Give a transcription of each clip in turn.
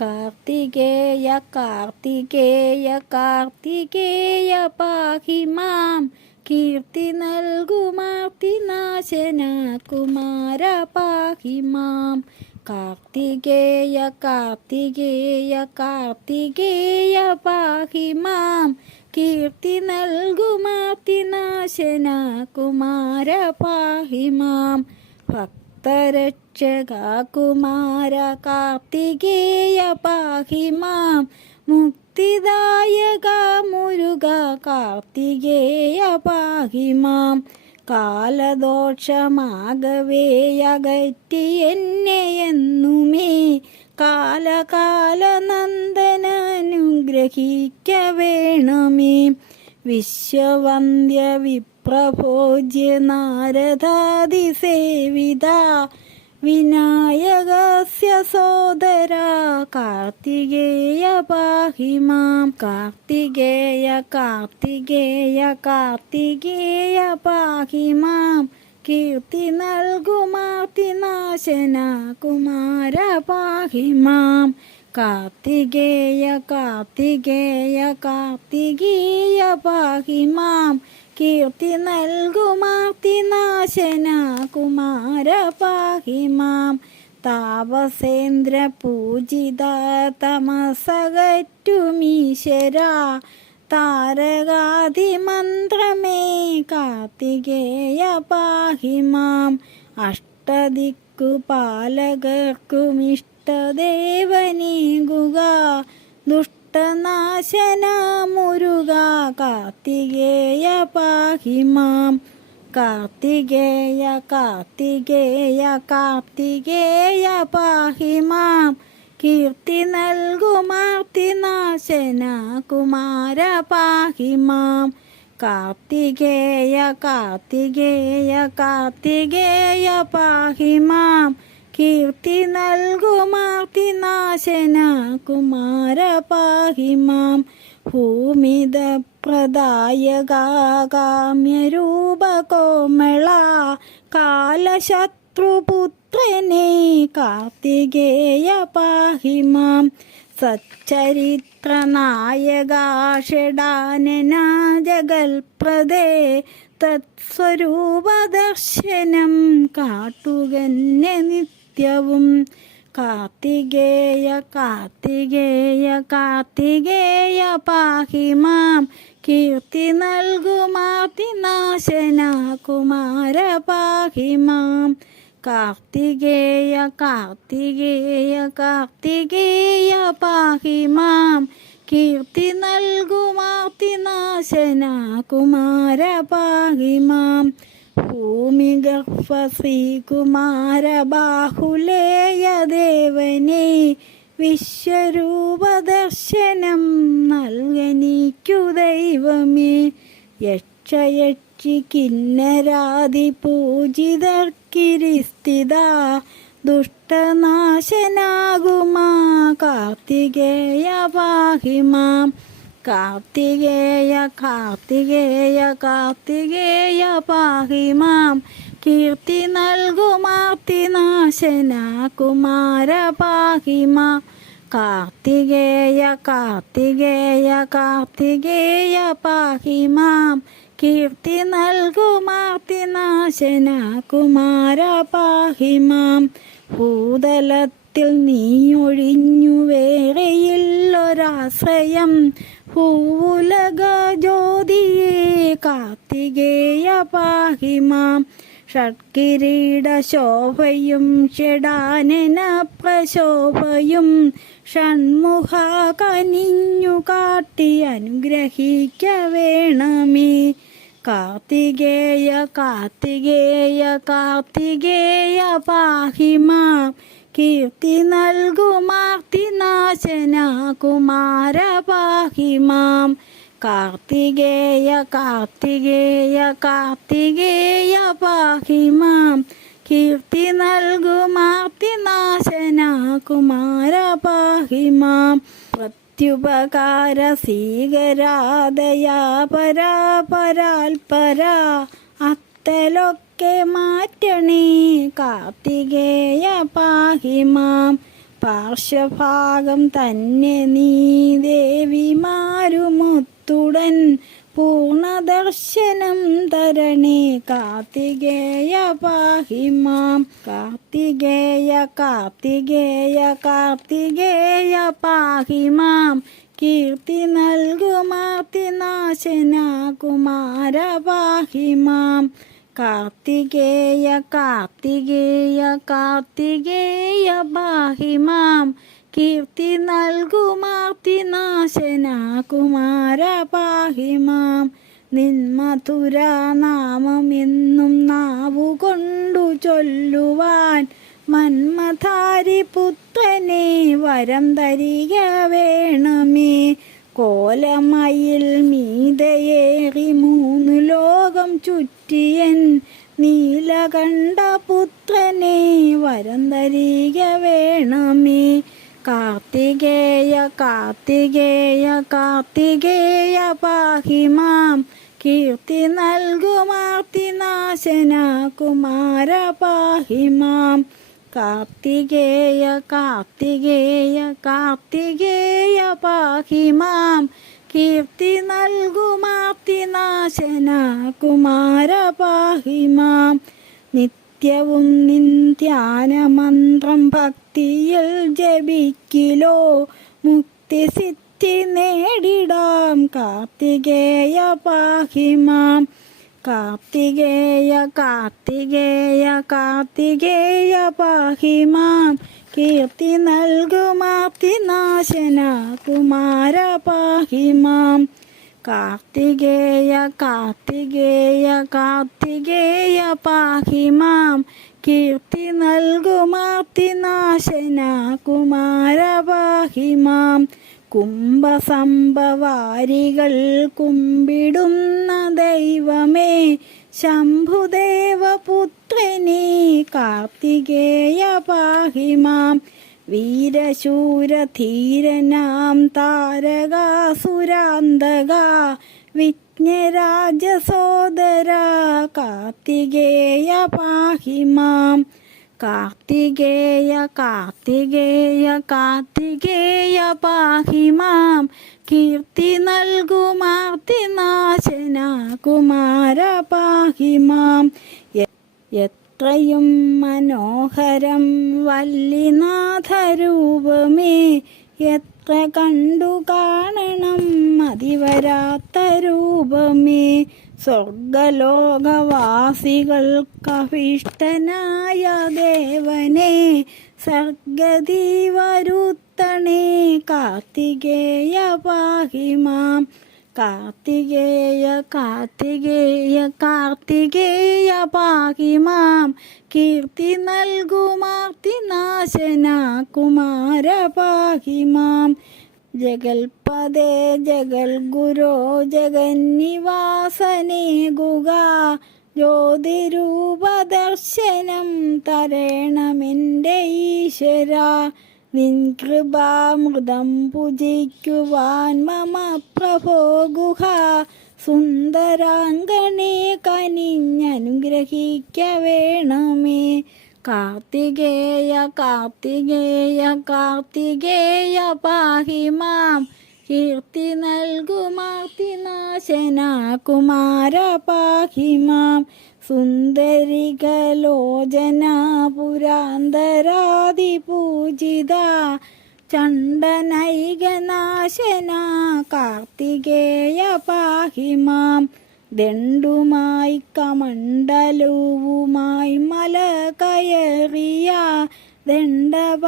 കാർത്തികേയ കാർത്തികേയ കാർത്തികേയ പാഹി മാം കീർത്തി നൽകുമാർത്തിനാശന കുമാര പാഹി മാം. കാർത്തികേയ കാർത്തികേയ കാർത്തികേയ പാഹി മാം കീർത്തി നൽകുമാർത്തിനാശന കുമാര പാഹി മാം. ഭക്തരക്ഷക കുമാര കാർത്തികേയ പാഹി മാം മുക്തിദായക മുരുക കാർത്തികേയ പാഹി മാം. കാലദോഷമാകവേ അകറ്റി എന്നെ എന്നുമേ കാലകാലനന്ദന അനുഗ്രഹിക്ക വേണമേ. വിശ്വവന്ദ്യ വിപ്രഭോജ്യ നാരദാദിസേവിത വിനായകസ്യ സോദര കാർത്തികേയ പാഹി മാം. കാർത്തികേയ കാർത്തികേയ കാർത്തികേയ പാഹി മാം കീർത്തി നൽകുമാർത്തിനാശന കുമാര പാഹി മാം. കാർത്തികേയ കാർത്തികേയ കാർത്തികേയ പാഹി മാം കീർത്തി നൽകുമാർത്തിനാശന കുമാര പാഹി മാം. താപസേന്ദ്ര പൂജിത തമസകറ്റുമീശ്വര താരകാധിമന്ത്രമേ കാർത്തികേയ പാഹി മാം. അഷ്ടദിക്കു പാലകർക്കും ഇഷ്ടദേവനീകുക ദുഷ്ടനാശന മുരുക കാർത്തികേയ പാഹി മാം. കാർത്തികേയ കാർത്തികേയ കാർത്തികേയ പാഹി മാം കീർത്തി നൽകുമാർത്തിനാശന കുമാര പാഹി മാം. കാർത്തികേയ കാർത്തികേയ കാർത്തികേയ പാഹി മാം കീർത്തി നൽകുമാർത്തിനാശന കുമാര പാഹി മാം. ഭൂമിത പ്രദായക കാമ്യരൂപ കോമള കാലശത്രുപുത്രനെ കാർത്തികേയ പാഹി മാം. സച്ചരിത്ര നായക ഷഡാനന ജഗൽപ്രദേ തത്സ്വരൂപ ദർശനം കാട്ടുകന്നെ നിത്യവും. കാർത്തികേയ കാർത്തികേയ കാർത്തികേയ പാഹി മാം കീർത്തി നൽകുമാർത്തിനാശന കുമാര പാഹി മാം. കാർത്തികേയ കാർത്തികേയ കാർത്തികേയ പാഹി മാം കീർത്തി നൽകുമാർത്തിനാശന കുമാര പാഹി മാം. ഭൂമിഗർഭ ശ്രീകുമാര ബാഹുലേയ ദേവനേ വിശ്വരൂപദർശനം നൽകനിക്കു ദൈവമേ. യക്ഷയക്ഷി കിന്നരാദി പൂജിതർക്കിരിസ്ഥിത ദുഷ്ടനാശനാകുമാ കാർത്തികേയ പാഹി മാം. കാർത്തികേയ കാർത്തികേയ കാർത്തികേയ പാഹി മാം കീർത്തി നൽകുമാർത്തിനാശന കുമാര പാഹി മാം. കാർത്തികേയ കാർത്തികേയ കാർത്തികേയ പാഹി മാം കീർത്തി നൽകുമാർത്തിനാശന കുമാര പാഹി മാം. ഭൂതലത്തിൽ നീയൊഴിഞ്ഞു വേറെയില്ലൊരാശ്രയം ഭൂവുലക ജ്യോതിയേ കാർത്തികേയ പാഹി മാം. ഷഡ്കിരീട ശോഭയും ഷഡാനന പ്രശോഭയും ഷൺമുഖ കനിഞ്ഞു കാട്ടി അനുഗ്രഹിക്ക വേണമേ. കാർത്തികേയ കാർത്തികേയ കാർത്തികേയ പാഹി മാം കീർത്തി നൽകുമാർത്തിനാശന കുമാര പാഹി മാം. കാർത്തികേയ കാർത്തികേയ കാർത്തികേയ പാഹി മാം കീർത്തി നൽകുമാർത്തിനാശന കുമാര പാഹി മാം. പ്രത്യുപകാര സ്വീകരാദയാ പരാ പരാൽപരാ അത്തലൊക്കെ മാറ്റണേ കാർത്തികേയ പാഹി മാം. പാർശ്വഭാഗം തന്നെ നീ ദേവിമാരുമൊത്തുടൻ പൂർണ്ണദർശനം തരണേ കാർത്തികേയ പാഹി മാം. കാർത്തികേയ കാർത്തികേയ കാർത്തികേയ പാഹി മാം. കീർത്തി നൽകുമാർത്തിനാശന കുമാര പാഹി മാം. കാർത്തികേയ കാർത്തികേയ കാർത്തികേയ പാഹി മാം. കീർത്തി നൽകുമാർത്തിനാശന കുമാര പാഹി മാം. നിൻ മധുരാനാമം എന്നും നാവുകൊണ്ടു ചൊല്ലുവാൻ മന്മഥാരി പുത്രനെ വരം തരിക വേണമേ. കോലമയിൽ മീതയേറി 3 ലോകം ചുറ്റിയൻ നീലകണ്ഠ പുത്രനെ വരം തരിക വേണമേ. കാർത്തികേയ കാർത്തികേയ കാർത്തികേയ പാഹി മാം. കീർത്തി നൽകുമാർത്തിനാശന കുമാര പാഹി മാം. കാർത്തികേയ കാർത്തികേയ കാർത്തികേയ പാഹി മാം. കീർത്തി നൽകുമാർത്തിനാശന കുമാര പാഹി മാം. നിത്യവും നിൻ ധ്യാനമന്ത്രം ഭക്തിയിൽ ജപിക്കിലോ മുക്തിസിദ്ധി നേടിടാം കാർത്തികേയ പാഹി മാം. കാർത്തികേയ കാർത്തികേയ കാർത്തികേയ പാഹി മാം. കീർത്തി നൽകുമാർത്തിനാശന കുമാര പാഹി മാം. കാർത്തികേയ കാർത്തികേയ കാർത്തികേയ പാഹി മാം. കീർത്തി നൽകുമാർത്തിനാശന കുമാര പാഹി മാം. കുംഭസംഭവാരികൾ കുമ്പിടുന്ന ദൈവമേ ശംഭുദേവപുത്രനേ കാർത്തികേയ പാഹി മാം. വീരശൂരധീരനാം താരകാസുരാന്തക വിഘ്നരാജസോദര കാർത്തികേയ പാഹി മാം. കാർത്തികേയ കാർത്തികേയ കാർത്തികേയ പാഹി മാം. കീർത്തി നൽകുമാർത്തിനാശന കുമാര പാഹി മാം. എത്രയും മനോഹരം വല്ലിനാഥരൂപമേ എത്ര കണ്ടു കാണണം മതിവരാത്ത രൂപമേ. സ്വർഗലോകവാസികൾക്കഭീഷ്ടനായ ദേവനെ സർഗതി വരുത്തണേ കാർത്തികേയ പാഹി മാം. കാർത്തികേയ കാർത്തികേയ കാർത്തികേയ പാഹി മാം. കീർത്തി നൽകുമാർത്തിനാശന കുമാര പാഹി മാം. ജഗൽപദേ ജഗൽഗുരോ ജഗന്നിവാസനേ ഗുഗാ ജ്യോതിരൂപദർശനം തരണമെൻ്റെ ഈശ്വര. നിൻ കൃപാമൃതം പൂജിക്കുവാൻ മമ പ്രഭോ ഗുഹ സുന്ദരാംഗണേ കനിഞ്ഞനുഗ്രഹിക്ക വേണമേ. കാർത്തികേയ കാർത്തികേയ കാർത്തികേയ പാഹി മാം. കീർത്തി നൽകുമാർത്തിനാശന കുമാര പാഹി മാം. സുന്ദരികലോചന പുരാന്തരാദിപൂജിത ചണ്ഡനൈകനാശന കാർത്തികേയ പാഹി മാം. ദണ്ഡുമായി കമണ്ഡലവുമായി മല കയറിയ ദണ്ഡപാലിദേവനേ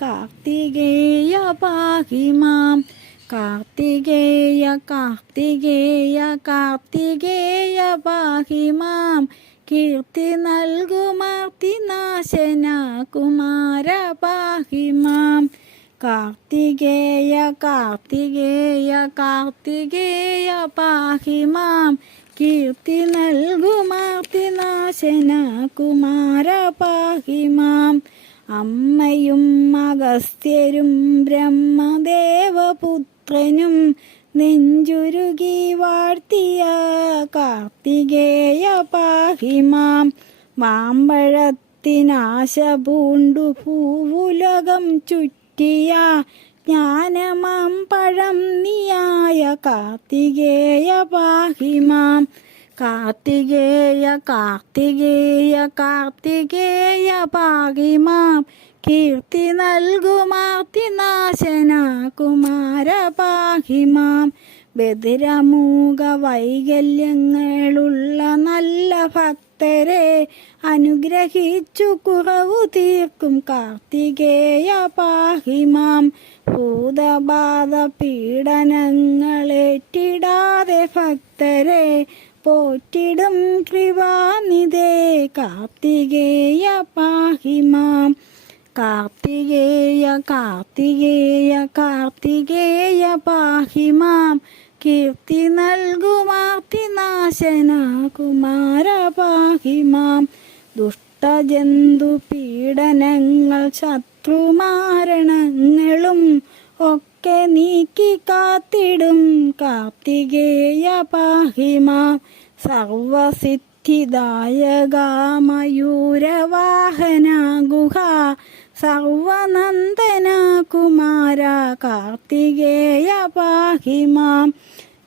കാർത്തികേയ പാഹി മാം. കാർത്തികേയ കാർത്തികേയ കാർത്തികേയ പാഹി മാം. കീർത്തി നൽകുമാർത്തിനാശന കുമാര പാഹി മാം. കാർത്തികേയ കാർത്തികേയ കാർത്തികേയ പാഹി മാം. കീർത്തി നൽകുമാർത്തിനാശന കുമാര പാഹി മാം. അമ്മയും അഗസ്ത്യരും ബ്രഹ്മദേവപുത്രനും നെഞ്ചുരുകി വാഴ്ത്തിയ കാർത്തികേയ പാഹി മാം. മാമ്പഴ ജ്ഞാനത്തിനാശ പൂണ്ടു ഭൂവുലകം ചുറ്റിയ ജ്ഞാനമാം പഴം നീയായ കാർത്തികേയ പാഹിമാം. കാർത്തികേയ കാർത്തികേയ കാർത്തികേയ പാഹിമാം. കീർത്തി നൽകുമാർത്തിനാശന കുമാര പാഹിമാം. ബധിരമൂക വൈകല്യങ്ങളുള്ള നല്ല ഭക്തരെ അനുഗ്രഹിച്ചു കുറവു തീർക്കും കാർത്തികേയ പാഹിമാം. ഭൂതബാധ പീഡനങ്ങളേറ്റിടാതെ ഭക്തരെ പോറ്റിടും കൃപാനിധേ കാർത്തികേയ പാഹിമാം. കാർത്തികേയ കാർത്തികേയ കാർത്തികേയ പാഹിമാം. കീർത്തി നൽകുമാർത്തിനാശന കുമാര പാഹിമാം. ദുഷ്ടജന്തു പീഡനങ്ങൾ ശത്രുമാരണങ്ങളും ഒക്കെ നീക്കി കാത്തിടും കാർത്തികേയ പാഹിമാം. സർവസിദ്ധിദായക മയൂരവാഹന ഗുഹ സർവനന്ദന കുമാര കാർത്തികേയ പാഹിമാം.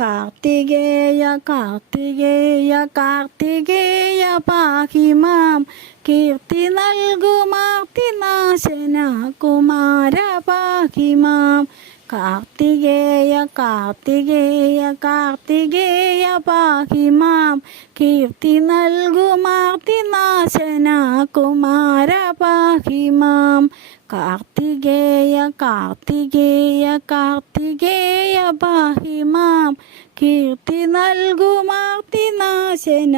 കാർത്തികേയ കാർത്തികേയ കാർത്തികേയ പാഹിമാം. കീർത്തി നൽകുമാർത്തിനാശന കുമാര പാഹിമാം. കാർത്തികേയ കാർത്തികേയ കാർത്തികേയ പാഹിമാം. കീർത്തി നൽകുമാർത്തിനാശന കുമാര പാഹിമാം. കാർത്തികേയ കാർത്തികേയ കാർത്തികേയ പാഹിമാം. കീർത്തി നൽകുമാർത്തിനാശന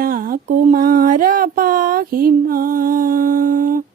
കുമാര പാഹിമാം.